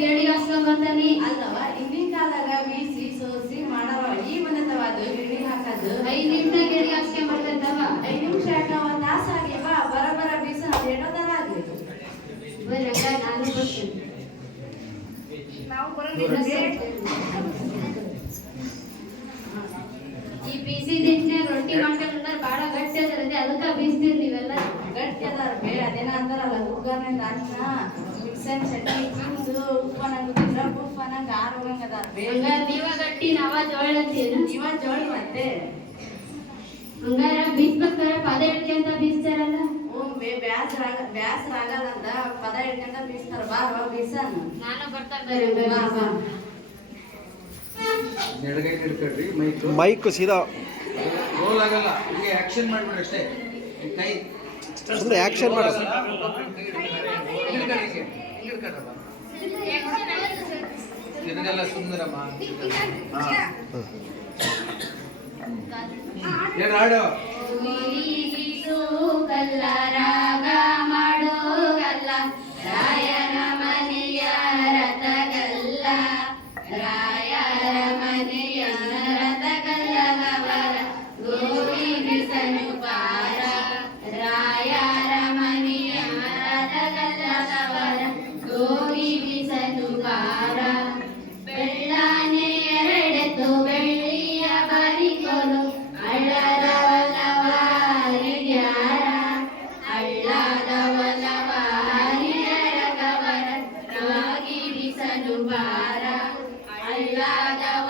ಗೇಡಿ ಹಾಸ್ಕೊಂಡ್ ಬರ್ತಾನೆ ಅಲ್ಲವ ಹಿಂದಿನ ಕಾಲದಾಗ ಬೀಸಿ ಸೋಸಿ ಮಾಡವ ಈ ಬಂದವ ಅದು ಗಿಡಿ ಹಾಕೋದು 5 ನಿಮಿಷ ಗೇಡಿ ಹಾಸ್ಕೊಂಡ್ ಬರ್ತೈತವ 5 ನಿಮಿಷ ಒಂದು ತಾಸ ಆಗ್ಯವ ಬರ ಬೀಸ ಏನೋ ತರ ಆಗ್ಬೇಕು ಬರಂಗ ನಾನು ಬರ್ತೀನಿ ನಾವು ಬರೋದಿಲ್ಲ ಈ ಬಿಸಿ ದಿನ ರೊಟ್ಟಿ ಮಾಡ್ಕೊಂಡು ಬಾಳ ಗಟ್ಟಿ ಅದರದೆ ಅದಕ್ಕ ಬೀಸ್ತೀರಿ ನೀವೆಲ್ಲ ಗಟ್ಟಿ ಅದಾರ ಬೇ ಅದೇನ ಅಂತಾರಲ್ಲ ಹುಗ್ಗರ್ನಿಂದ ಅನ್ನ ಮಿಕ್ಸರ್ ಚಟ್ನಿ ತಿಂದು ಉಪ್ಪನಂಗ ಉಪ್ಪನಂಗ ಆರೋಗಂಗ ಅದಾರ ಬೇ ಹಂಗಾರ ನೀವ ಗಟ್ಟಿ ನಾವ ಜೋಳ ಅಂತೀರ ಇವ ಜೋಳ ಮತ್ತೆ ಹಂಗಾರ ಬೀಸ್ಬೇಕಾರೆ ಪದ ಹಿಡ್ಕೊಂತ ಬೀಸ್ತಾರಲ್ಲ ಬೇ ಬ್ಯಾಸರ ಆಗಲ್ಲ ಅಂತ ಪದ ಹಿಡ್ಕೊಂಡ ಬೀಸ್ತಾರ ಬಾರವ ಬೀಸನ್ ನಾನು ಬರ್ತಾ ಬೇರೆ ಬಾ ಬಾ ಎಡಗೈ ಹಿಡ್ಕೊಳ್ರಿ ಮೈಕ್ ಸೀದಾ ರೋಲ್ ಆಗಲ್ಲ ಹೀಗೆ ಆಕ್ಷನ್ ಮಾಡ್ಬಿಡ್ರಿ ಅಷ್ಟೇ ಕೈ ಅಂದ್ರೆ ಆಕ್ಷನ್ ಮಾಡ ಇದನ್ನೆಲ್ಲ ಸುಂದರಮ್ಮ ಏನು ಹಾಡು ಕಲ್ಲ ರಾಗ ಮಾಡೋಗಲ್ಲ ರಾಯನ ಮನೆಯ ರಥಗಲ್ಲ ರಾಯರ ಮನೆಯ ರಥಗಲ್ಲವರ ಗೋರಿ ಬಿಸನು ಪಾರ ರಾಯರ ಮನೆಯ ರಥಗಲ್ಲವರ ಗೋರಿ ಬಿಸನು ಪಾರ ಬೆಳ್ಳಾನೆ ಎರಡೆತ್ತು ಬೆಳ್ಳಿಯ ಬರಿಕೊಲು ಅಳ್ಳದವಲವ ಹಿರಿಯರ ಅಳ್ಳದವಲವ ಹಿರಿಯರ ಕವರ ರಾಗಿ ಬಿಸನು ಬಾರ ಅಳ್ಳದವ